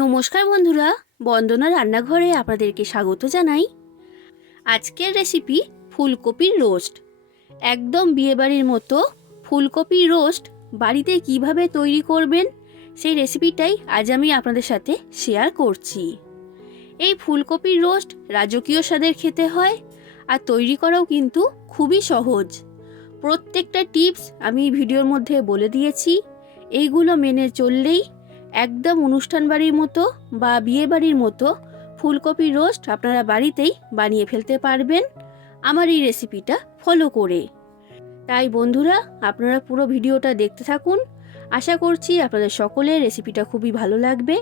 নমস্কার বন্ধুরা, বন্দনা রান্নাঘরে আপনাদেরকে স্বাগত জানাই। আজকের রেসিপি ফুলকপির রোস্ট। একদম বিয়েবাড়ির মতো ফুলকপির রোস্ট বাড়িতে কিভাবে তৈরি করবেন সেই রেসিপিটাই আজ আমি আপনাদের সাথে শেয়ার করছি। এই ফুলকপির রোস্ট রাজকীয় স্বাদের খেতে হয়, আর তৈরি করাও কিন্তু খুবই সহজ। প্রত্যেকটা টিপস আমি ভিডিওর মধ্যে বলে দিয়েছি। এইগুলো মেনে চললেই একদম অনুষ্ঠান বাড়ির মতো বা বিয়ে বাড়ির মতো ফুলকপির রোস্ট আপনারা বাড়িতেই বানিয়ে ফেলতে পারবেন আমার এই রেসিপিটা ফলো করে। তাই বন্ধুরা, আপনারা পুরো ভিডিওটা দেখতে থাকুন। আশা করছি আপনাদের সকলের রেসিপিটা খুবই ভালো লাগবে।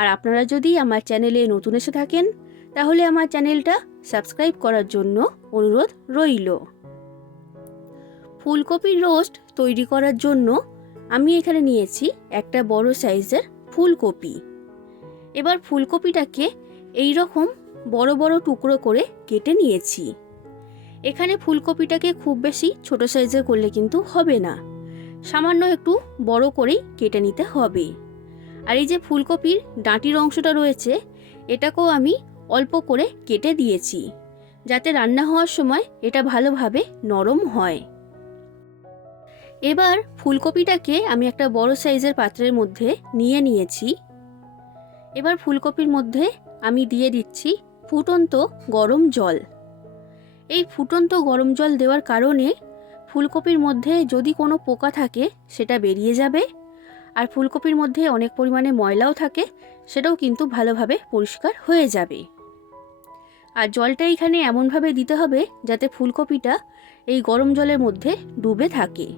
আর আপনারা যদি আমার চ্যানেলে নতুন এসে থাকেন তাহলে আমার চ্যানেলটা সাবস্ক্রাইব করার জন্য অনুরোধ রইল। ফুলকপির রোস্ট তৈরি করার জন্য আমি এখানে নিয়েছি একটা বড় সাইজের ফুলকপি। এবার ফুলকপিটাকে এই রকম বড় বড় টুকরো করে কেটে নিয়েছি। এখানে ফুলকপিটাকে খুব বেশি ছোট সাইজের করলে কিন্তু হবে না, সামান্য একটু বড় করেই কেটে নিতে হবে। আর এই যে ফুলকপির ডাঁটির অংশটা রয়েছে, এটাকেও আমি অল্প করে কেটে দিয়েছি, যাতে রান্না হওয়ার সময় এটা ভালোভাবে নরম হয়। এবার ফুলকপিটাকে আমি একটা বড় সাইজের পাত্রের মধ্যে নিয়ে নিয়েছি। এবার ফুলকপির মধ্যে আমি দিয়ে দিচ্ছি ফুটন্ত গরম জল। এই ফুটন্ত গরম জল দেওয়ার কারণে ফুলকপির মধ্যে যদি কোনো পোকা থাকে সেটা বেরিয়ে যাবে, আর ফুলকপির মধ্যে অনেক পরিমাণে ময়লাও থাকে, সেটাও কিন্তু ভালোভাবে পরিষ্কার হয়ে যাবে। আর জলটা এখানে এমনভাবে দিতে হবে যাতে ফুলকপিটা এই গরম জলের মধ্যে ডুবে থাকে।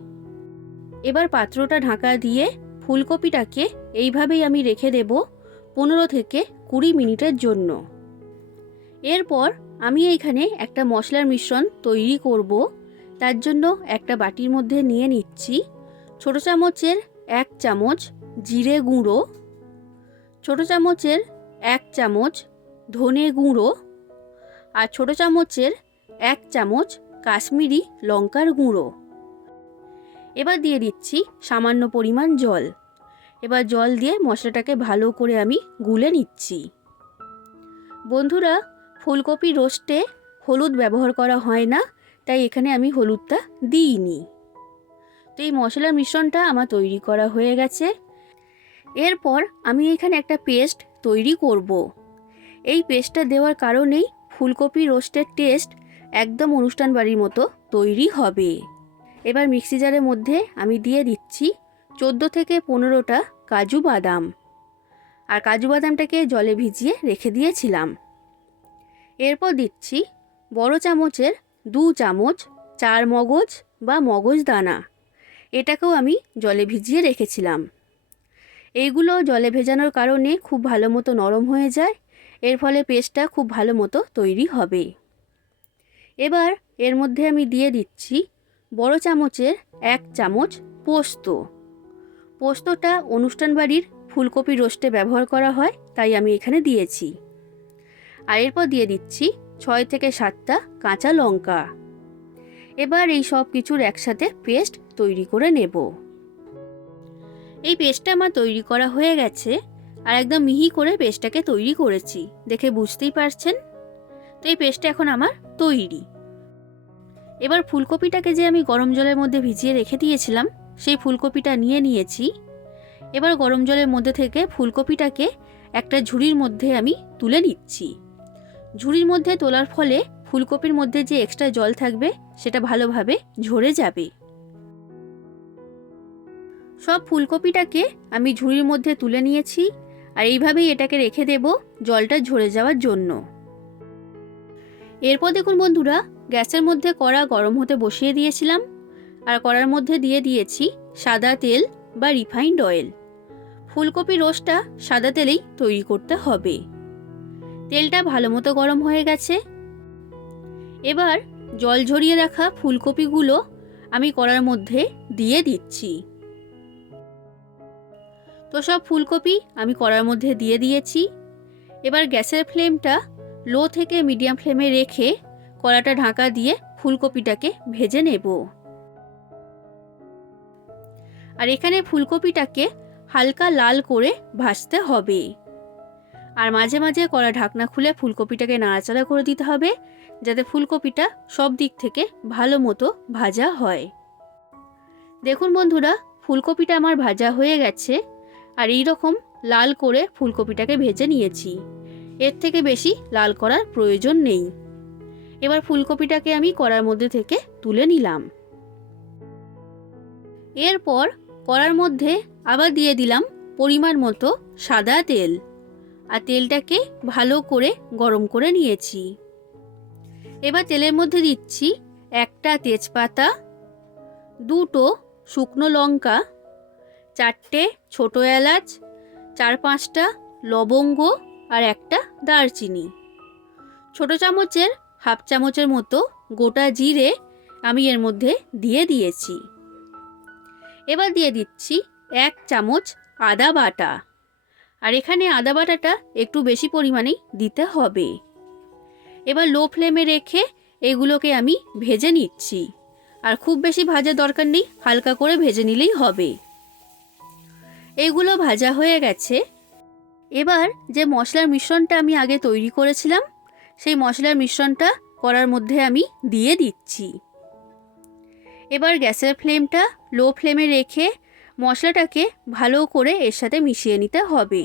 এবার পাত্রটা ঢাকা দিয়ে ফুলকপিটাকে এইভাবেই আমি রেখে দেব 15 থেকে 20 মিনিটের জন্য। এরপর আমি এইখানে একটা মশলার মিশ্রণ তৈরি করব। তার জন্য একটা বাটির মধ্যে নিয়ে নিচ্ছি ছোট চামচের 1 চামচ জিরে গুঁড়ো, ছোট চামচের 1 চামচ ধনে গুঁড়ো, আর ছোট চামচের 1 চামচ কাশ্মীরি লঙ্কার গুঁড়ো। এবার দিয়ে দিচ্ছি সামান্য পরিমাণ জল। এবার জল দিয়ে মশলাটাকে ভালো করে আমি গুলে নিচ্ছি। বন্ধুরা, ফুলকপি রোস্টে হলুদ ব্যবহার করা হয় না, তাই এখানে আমি হলুদটা দিইনি। তো এই মশলার মিশ্রণটা আমার তৈরি করা হয়ে গেছে। এরপর আমি এখানে একটা পেস্ট তৈরি করব। এই পেস্টটা দেওয়ার কারণেই ফুলকপি রোস্টের টেস্ট একদম অনুষ্ঠান বাড়ির মতো তৈরি হবে। এবার মিক্সি জারের মধ্যে আমি দিয়ে দিচ্ছি 14 থেকে 15টা কাজু বাদাম। আর কাজু বাদামটাকে জলে ভিজিয়ে রেখে দিয়েছিলাম। এরপর দিচ্ছি বড় চামচের 2 চামচ চার মগজ বা মগজ দানা। এটাকেও আমি জলে ভিজিয়ে রেখেছিলাম। এইগুলো জলে ভেজানোর কারণে খুব ভালো মতো নরম হয়ে যায়, এর ফলে পেস্টটা খুব ভালো মতো তৈরি হবে। এবার এর মধ্যে আমি দিয়ে দিচ্ছি বড় চামচের 1 চামচ পোস্ত। পোস্তটা অনুষ্ঠান বাড়ির ফুলকপি রোস্টে ব্যবহার করা হয়, তাই আমি এখানে দিয়েছি। আর এরপর দিয়ে দিচ্ছি 6 থেকে 7টা কাঁচা লঙ্কা। এবার এই সব কিছুর একসাথে পেস্ট তৈরি করে নেব। এই পেস্টটা আমার তৈরি করা হয়ে গেছে, আর একদম মিহি করে পেস্টটাকে তৈরি করেছি, দেখে বুঝতেই পারছেন। তো এই পেস্টটা এখন আমার তৈরি। এবার ফুলকপিটাকে যে আমি গরম জলের মধ্যে ভিজিয়ে রেখে দিয়েছিলাম, সেই ফুলকপিটা নিয়ে নিয়েছি। এবার গরম জলের মধ্যে থেকে ফুলকপিটাকে একটা ঝুড়ির মধ্যে আমি তুলে নিচ্ছি। ঝুড়ির মধ্যে তোলার ফলে ফুলকপির মধ্যে যে এক্সট্রা জল থাকবে সেটা ভালোভাবে ঝরে যাবে। সব ফুলকপিটাকে আমি ঝুড়ির মধ্যে তুলে নিয়েছি, আর এইভাবেই এটাকে রেখে দেব জলটা ঝরে যাওয়ার জন্য। এরপর দেখুন বন্ধুরা, গ্যাসের মধ্যে কড়া গরম হতে বসিয়ে দিয়েছিলাম, আর কড়ার মধ্যে দিয়ে দিয়েছি সাদা তেল বা রিফাইন্ড অয়েল। ফুলকপি রোস্টটা সাদা তেলেই তৈরি করতে হবে। তেলটা ভালো মতো গরম হয়ে গেছে। এবার জল ঝরিয়ে রাখা ফুলকপিগুলো আমি কড়ার মধ্যে দিয়ে দিচ্ছি। তো সব ফুলকপি আমি কড়ার মধ্যে দিয়ে দিয়েছি। এবার গ্যাসের ফ্লেমটা লো থেকে মিডিয়াম ফ্লেমে রেখে কড়াটা ঢাকা দিয়ে ফুলকপিটাকে ভেজে নেব। আর এখানে ফুলকপিটাকে হালকা লাল করে ভাজতে হবে। আর মাঝে মাঝে কড়া ঢাকনা খুলে ফুলকপিটাকে নাড়াচাড়া করে দিতে হবে, যাতে ফুলকপিটা সব দিক থেকে ভালো মতো ভাজা হয়। দেখুন বন্ধুরা, ফুলকপিটা আমার ভাজা হয়ে গেছে। আর এই রকম লাল করে ফুলকপিটাকে ভেজে নিয়েছি। এর থেকে বেশি লাল করার প্রয়োজন নেই। এবার ফুলকপিটাকে আমি কড়ার মধ্যে থেকে তুলে নিলাম। এরপর কড়ার মধ্যে আবার দিয়ে দিলাম পরিমাণ মতো সাদা তেল। আর তেলটাকে ভালো করে গরম করে নিয়েছি। এবার তেলের মধ্যে দিচ্ছি একটা তেজপাতা, দুটো শুকনো লঙ্কা, চারটে ছোট এলাচ, 4-5টা লবঙ্গ আর একটা দারচিনি। ছোট চামচের হাফ চামচের মতো গোটা জিরে আমি এর মধ্যে দিয়ে দিয়েছি। এবার দিয়ে দিচ্ছি 1 চামচ আদা বাটা। আর এখানে আদা বাটাটা একটু বেশি পরিমাণেই দিতে হবে। এবার লো ফ্লেমে রেখে এগুলোকে আমি ভেজে নিচ্ছি। আর খুব বেশি ভাজার দরকার নেই, হালকা করে ভেজে নিলেই হবে। এগুলো ভাজা হয়ে গেছে। এবার যে মশলার মিশ্রণটা আমি আগে তৈরি করেছিলাম, সেই মশলার মিশ্রণটা কড়ার মধ্যে আমি দিয়ে দিচ্ছি। এবার গ্যাসের ফ্লেমটা লো ফ্লেমে রেখে মশলাটাকে ভালো করে এর সাথে মিশিয়ে নিতে হবে।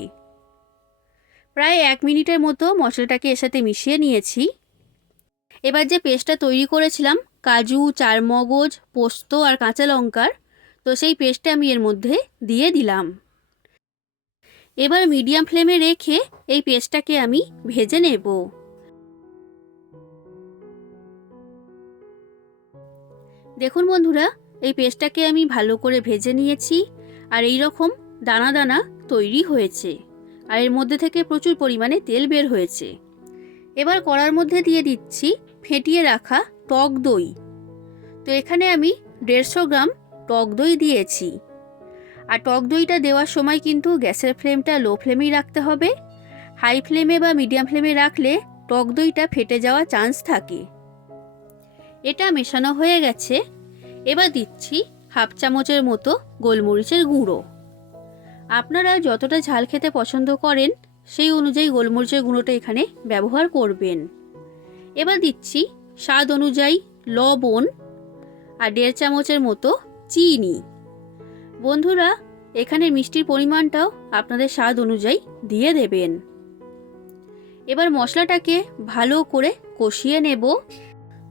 প্রায় 1 মিনিটের মতো মশলাটাকে এর সাথে মিশিয়ে নিয়েছি। এবার যে পেস্টটা তৈরি করেছিলাম কাজু, চারমগজ, পোস্ত আর কাঁচা লঙ্কার, তো সেই পেস্টটা আমি এর মধ্যে দিয়ে দিলাম। এবার মিডিয়াম ফ্লেমে রেখে এই পেস্টটাকে আমি ভেজে নেব। দেখুন বন্ধুরা, এই পেস্টটাকে আমি ভালো করে ভেজে নিয়েছি। আর এই রকম দানা দানা তৈরি হয়েছে। আর এর মধ্যে থেকে প্রচুর পরিমাণে তেল বের হয়েছে। এবার কড়ার মধ্যে দিয়ে দিচ্ছি ফেটিয়ে রাখা টক দই। তো এখানে আমি 150 গ্রাম টক দই দিয়েছি। আর টক দইটা দেওয়ার সময় কিন্তু গ্যাসের ফ্লেমটা লো ফ্লেমেই রাখতে হবে। হাই ফ্লেমে বা মিডিয়াম ফ্লেমে রাখলে টক দইটা ফেটে যাওয়ার চান্স থাকে। এটা মেশানো হয়ে গেছে। এবার দিচ্ছি হাফ চামচের মতো গোলমরিচের গুঁড়ো। আপনারা যতটা ঝাল খেতে পছন্দ করেন সেই অনুযায়ী গোলমরিচের গুঁড়োটা এখানে ব্যবহার করবেন। এবার দিচ্ছি স্বাদ অনুযায়ী লবণ আর 1.5 চামচের মতো চিনি। বন্ধুরা, এখানে মিষ্টির পরিমাণটাও আপনাদের স্বাদ অনুযায়ী দিয়ে দেবেন। এবার মশলাটাকে ভালো করে কষিয়ে নেব।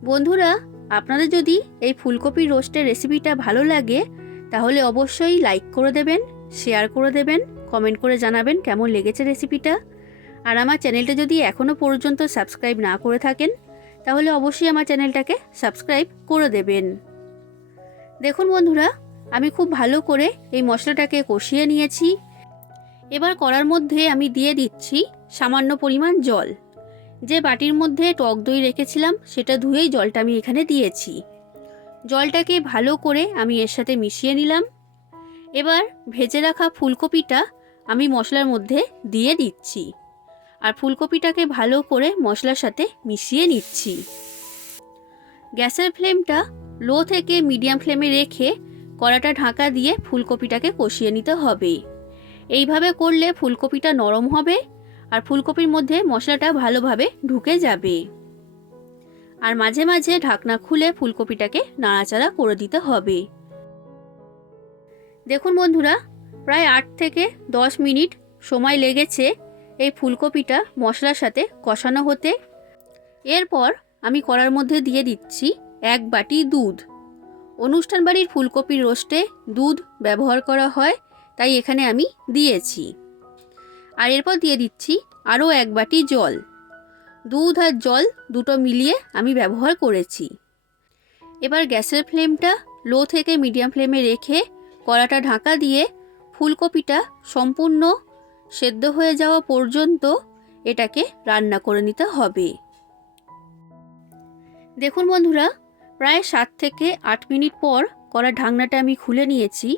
বন্ধুরা, আপনাদের যদি এই ফুলকপির রোস্টের রেসিপিটা ভালো লাগে তাহলে অবশ্যই লাইক করে দেবেন, শেয়ার করে দেবেন, কমেন্ট করে জানাবেন কেমন লেগেছে রেসিপিটা। আর আমার চ্যানেলটা যদি এখনও পর্যন্ত সাবস্ক্রাইব না করে থাকেন তাহলে অবশ্যই আমার চ্যানেলটাকে সাবস্ক্রাইব করে দেবেন। দেখুন বন্ধুরা, আমি খুব ভালো করে এই মশলাটাকে কষিয়ে নিয়েছি। এবার কড়ার মধ্যে আমি দিয়ে দিচ্ছি সামান্য পরিমাণ জল। যে বাটির মধ্যে টক দই রেখেছিলাম সেটা ধুয়েই জলটা আমি এখানে দিয়েছি। জলটাকে ভালো করে আমি এর সাথে মিশিয়ে নিলাম। এবার ভেজে রাখা ফুলকপিটা আমি মশলার মধ্যে দিয়ে দিচ্ছি। আর ফুলকপিটাকে ভালো করে মশলার সাথে মিশিয়ে নিচ্ছি। গ্যাসের ফ্লেমটা লো থেকে মিডিয়াম ফ্লেমে রেখে কড়াটা ঢাকা দিয়ে ফুলকপিটাকে কষিয়ে নিতে হবে। এইভাবে করলে ফুলকপিটা নরম হবে আর ফুলকপির মধ্যে মশলাটা ভালোভাবে ঢুকে যাবে। আর মাঝে মাঝে ঢাকনা খুলে ফুলকপিটাকে নাড়াচাড়া করে দিতে হবে। দেখুন বন্ধুরা, প্রায় 8 থেকে 10 মিনিট সময় লেগেছে এই ফুলকপিটা মশলার সাথে কষানো হতে। এরপর আমি কড়ার মধ্যে দিয়ে দিচ্ছি 1 বাটি দুধ। অনুষ্ঠান বাড়ির ফুলকপির রোস্টে দুধ ব্যবহার করা হয়, তাই এখানে আমি দিয়েছি। আর এরপর দিয়ে দিচ্ছি আরও 1 বাটি জল। দুধ আর জল দুটো মিলিয়ে আমি ব্যবহার করেছি। এবার গ্যাসের ফ্লেমটা লো থেকে মিডিয়াম ফ্লেমে রেখে কড়াটা ঢাকা দিয়ে ফুলকপিটা সম্পূর্ণ সেদ্ধ হয়ে যাওয়া পর্যন্ত এটাকে রান্না করে নিতে হবে। দেখুন বন্ধুরা, প্রায় 7 থেকে 8 মিনিট পর কড়ার ঢাকনাটা আমি খুলে নিয়েছি।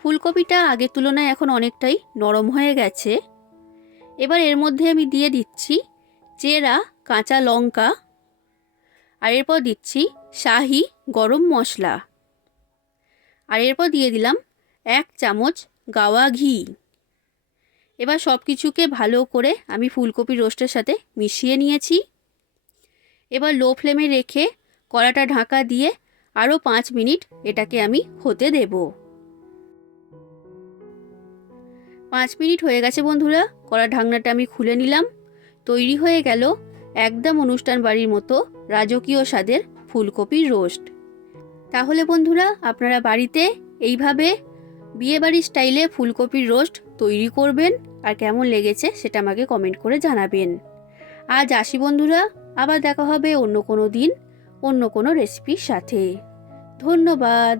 ফুলকপিটা আগের তুলনায় এখন অনেকটাই নরম হয়ে গেছে। এবার এর মধ্যে আমি দিয়ে দিচ্ছি চেরা কাঁচা লঙ্কা। আর এরপর দিচ্ছি শাহি গরম মশলা। আর এরপর দিয়ে দিলাম 1 চামচ গাওয়া ঘি। এবার সব কিছুকে ভালো করে আমি ফুলকপি রোস্টের সাথে মিশিয়ে নিয়েছি। এবার লো ফ্লেমে রেখে কড়াটা ঢাকা দিয়ে আরও 5 মিনিট এটাকে আমি হতে দেব। 5 মিনিট হয়ে গেছে বন্ধুরা, কড়ার ঢাকনাটা আমি খুলে নিলাম। তৈরি হয়ে গেল একদম অনুষ্ঠান বাড়ির মতো রাজকীয় স্বাদের ফুলকপির রোস্ট। তাহলে বন্ধুরা আপনারা বাড়িতে এইভাবে বিয়েবাড়ির স্টাইলে ফুলকপির রোস্ট তৈরি করবেন, আর কেমন লেগেছে সেটা আমাকে কমেন্ট করে জানাবেন। আজ আসি বন্ধুরা, আবার দেখা হবে অন্য কোনো দিন অন্য কোনো রেসিপির সাথে। ধন্যবাদ।